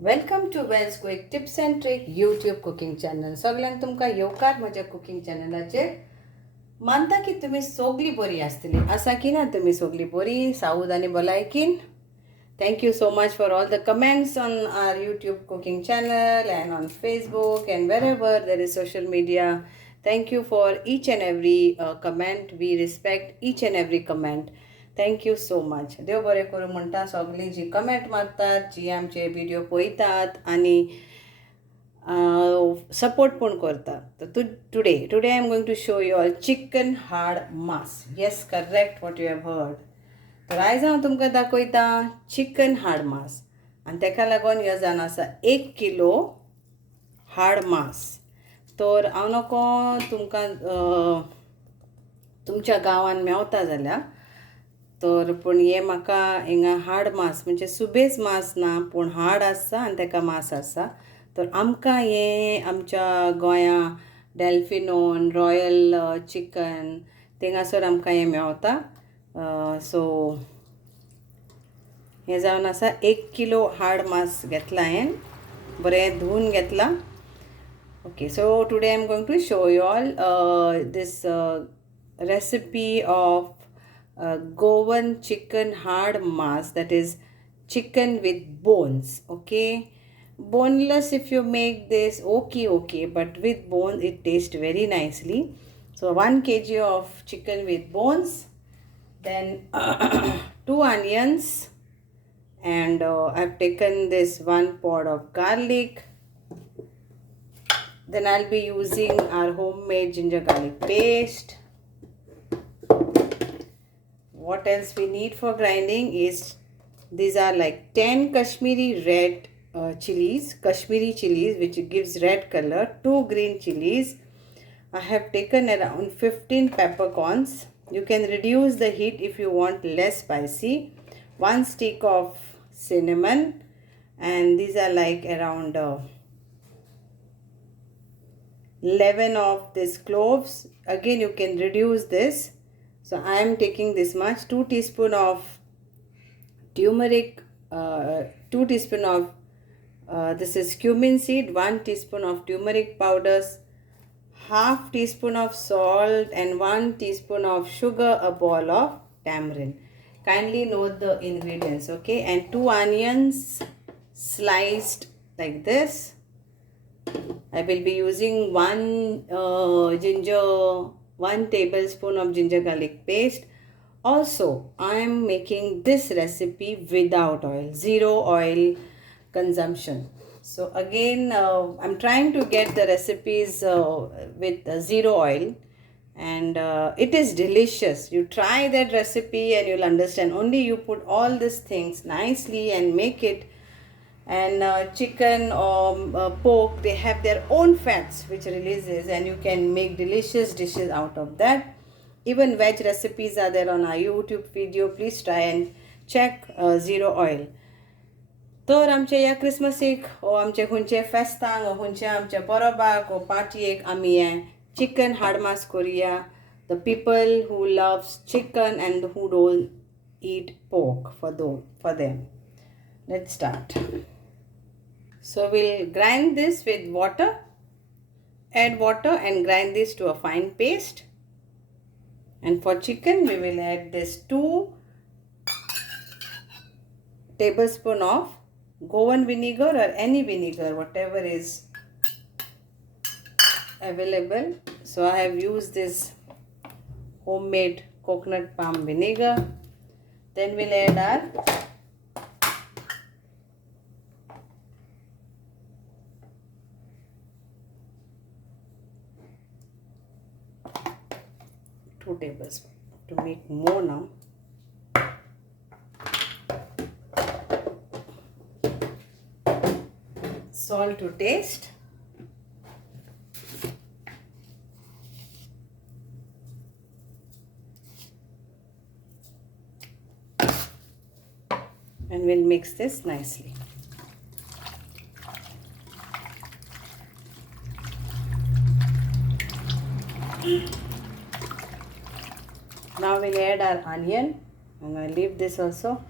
Welcome to Wells Quick Tips and Trick YouTube cooking channel. सगळ्यांक तुमकां येवकार म्हज्या कुकिंग चॅनलाचेर. मानता की तुमी सगळीं बरी आसतली. आसा की ना तुमी सगळीं बरी, साऊद आनी भलायकीन. Thank you so much for all the comments on our YouTube cooking channel and on Facebook and wherever there is social media. Thank you for each and every comment. We respect each and every comment. Thank you so much. देव बरें करूं म्हणटा सगळीं जी comment मारतात, जी आमचे video पळयतात आनी support पण करतात. तर today I am going to show you all chicken hard mass. Yes, correct what you have heard. तर आयज हांव तुमकां दाखयता चिकन हार्ड मास आनी ताका लागून ह्यो जावन आसा 1 किलो हार्ड मास. तर हांव नको तुमकां तुमच्या गांवांत मेवता जाल्यार तर पूण हे म्हाका हिंगा हार्ड मास म्हणजे सुबेज मास ना पूण हार्ड आसा आनी ताका मास आसा. तर आमकां हें आमच्या गोंया डॅल्फिनोन रॉयल चिकन थिंगासर आमकां हें मेवता. सो हें जावन आसा 1 किलो हार्ड मास घेतला हांवें, बरें धुवन घेतला. Okay, so today I am going to show you all this recipe of Goan chicken hard mass, that is chicken with bones. Okay, boneless if you make this, okay, but with bones it tastes very nicely. So 1 kg of chicken with bones, then 2 onions, and I've taken this 1 pod of garlic. Then I'll be using our homemade ginger garlic paste. What else we need for grinding is, these are like 10 Kashmiri red Kashmiri chilies, which gives red color, 2 green chilies. I have taken around 15 peppercorns. You can reduce the heat if you want less spicy. 1 stick of cinnamon, and these are like around 11 of these cloves. Again, you can reduce this. So I am taking this much. 2 teaspoon of turmeric, 2 teaspoon of this is cumin seed, 1 teaspoon of turmeric powders, half teaspoon of salt, and 1 teaspoon of sugar, a ball of tamarind. Kindly note the ingredients, okay? And 2 onions sliced like this. I will be using 1 tablespoon of ginger garlic paste. Also, I am making this recipe without oil, zero oil consumption. So again, I'm trying to get the recipes with zero oil, and it is delicious. You try that recipe and you'll understand. Only you put all these things nicely and make it. And chicken or pork, they have their own fats which releases, and you can make delicious dishes out of that. Even veg recipes are there on our YouTube video. Please try and check zero oil. तर आमच्या ह्या क्रिसमसीक ओ आमचे खंयचे फेस्तांक ओ खंयचे आमच्या बरोबाक ओ पार्टयेक आमी हें chicken hard मास करुया. The people who loves chicken and who don't eat pork, for them. Let's start. So we'll grind this with water. Add water and grind this to a fine paste. And for chicken, we will add this 2 tablespoons of Goan vinegar or any vinegar, whatever is available. So I have used this homemade coconut palm vinegar. Then we'll add our 2 tablespoons to make more now. Salt to taste. And we'll mix this nicely. Now we'll add our onion. I'm going to leave this also.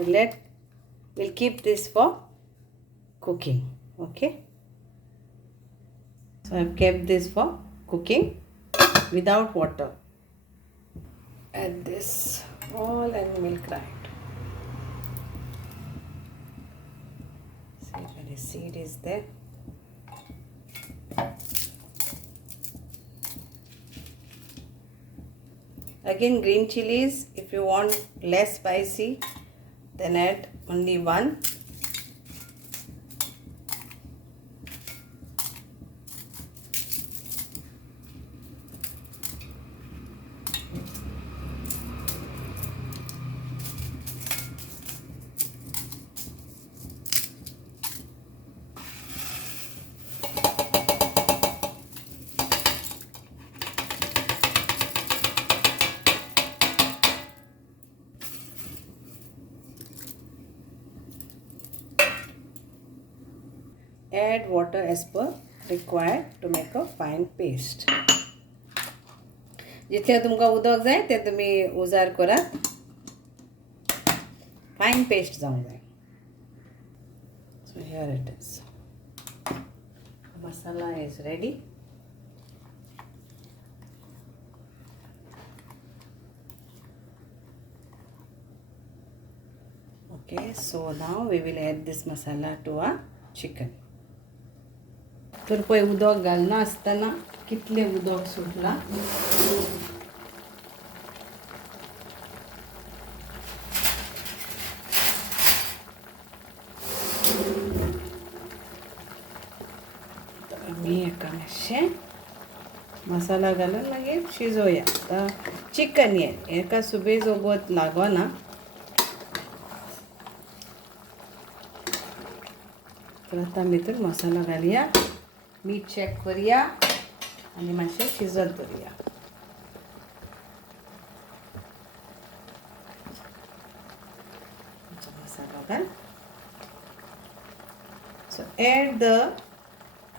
So we'll keep this for cooking. Okay. So I've kept this for cooking without water. Add this all and milk right. See if any seed is there. Again, green chilies, if you want less spicy, then add only one. Add water as per required to make a fine paste. जितले तुमका उदक जाय ते तुम्ही उजार करात. Fine paste जावंक जाय. So here it is. Masala is ready. Okay, so now we will add this masala to our chicken. तर पळय उदक घालना आसतना कितले उदक सुटला. आमी एका मातशें मसाला घालून मागीर शिजोवया. आतां चिकन एका सुबेज ओगोत लागोना. तर आतां भितर मसाला घालया, मीठ चेक करूया आणि मातशें शिजत दवरुया. मसाला घाल. So add the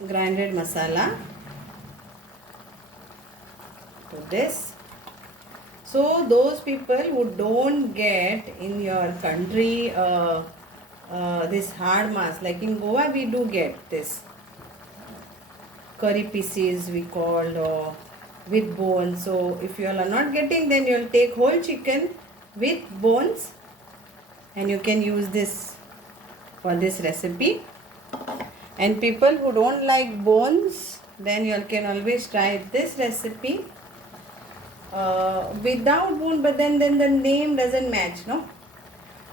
grinded masala to this. So those people who don't get in your country this Aad Maas, like in Goa we do get this curry pieces we called, or with bones. So if you all are not getting, then you will take whole chicken with bones and you can use this for this recipe. And people who don't like bones, then you all can always try this recipe without bone, but then the name doesn't match, no?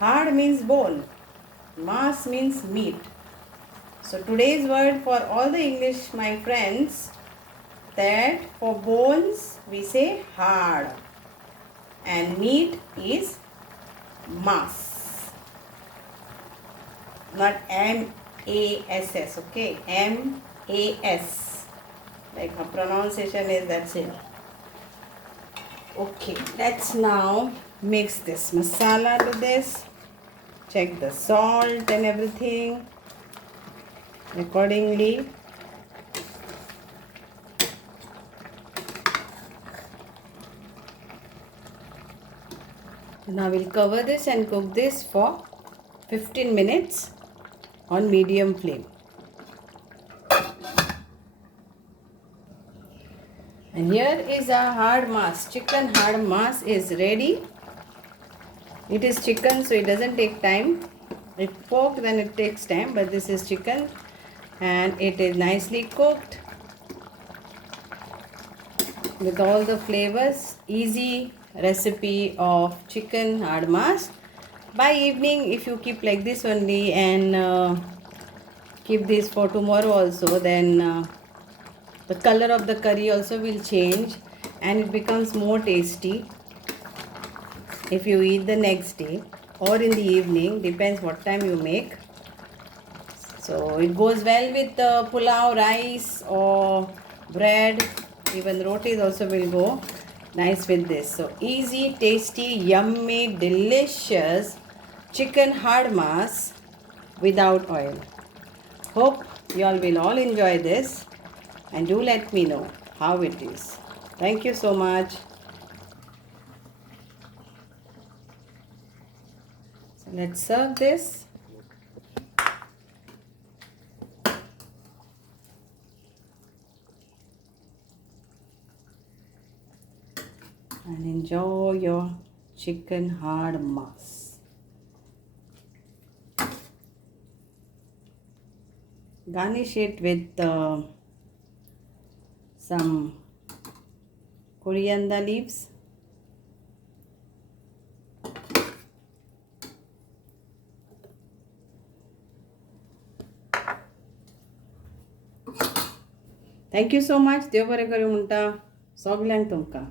Aad means bone, Maas means meat. So today's word for all the English, my friends, that for bones we say hard and meat is maas, not M-A-S-S, okay? M-A-S, like her pronunciation is, that's it. Okay, let's now mix this masala to this. Check the salt and everything accordingly. Now we'll cover this and cook this for 15 minutes on medium flame. And here is our Aad Maas. Chicken Aad Maas is ready. It is chicken, so it doesn't take time. If pork, then it takes time, but this is chicken and it is nicely cooked with all the flavors. Easy recipe of chicken Aad Maas. By evening, if you keep like this only and keep this for tomorrow also, then the color of the curry also will change and it becomes more tasty if you eat the next day or in the evening, depends what time you make. So it goes well with pulao, rice or bread. Even rotis also will go nice with this. So easy, tasty, yummy, delicious chicken Aad Maas without oil. Hope you all will all enjoy this and do let me know how it is. Thank you so much. So let's serve this. And enjoy your chicken hard maas. Garnish it with some coriander leaves. Thank you so much. देव बरें करूं म्हणटा सगल्यांक तुमकां.